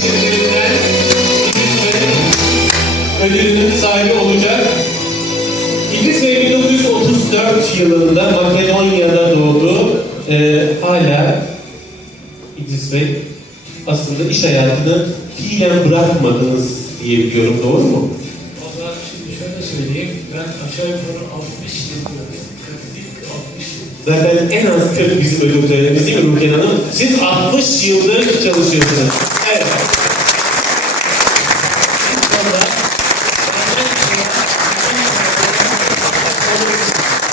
ödülünden ödülünün sahibi olacak. İdris Bey 1934 yılında Makedonya'da doğdu. Ee, hala İdris Bey aslında iş hayatını fiilen bırakmadınız diye biliyorum. Doğru mu? Valla şimdi şöyle söyleyeyim. Ben aşağı yukarı 60 yıldır 60 Zaten en az 40 bizim ödül törenimiz değil mi Rukiye Hanım? Siz 60 yıldır çalışıyorsunuz. Evet. sonra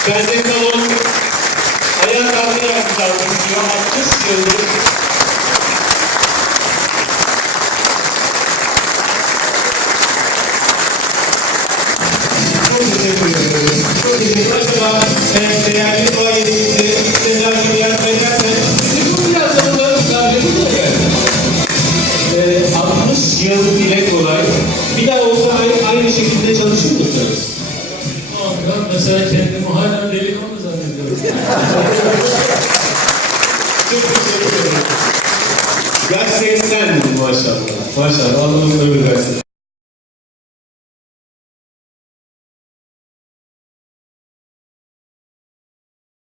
Benzin salon ayağa kalkarak çalışıyor. 60 yıldır. Çok teşekkür ederim. Çok teşekkür ederim. Acaba e, değerli 60 yıl dile kolay. Bir daha olsa aynı, aynı şekilde çalışır mısınız? ben mesela kendimi hala delikanlı zannediyorum. Çok teşekkür ederim. 80 maşallah. Maşallah. Allah uzun ömür versin.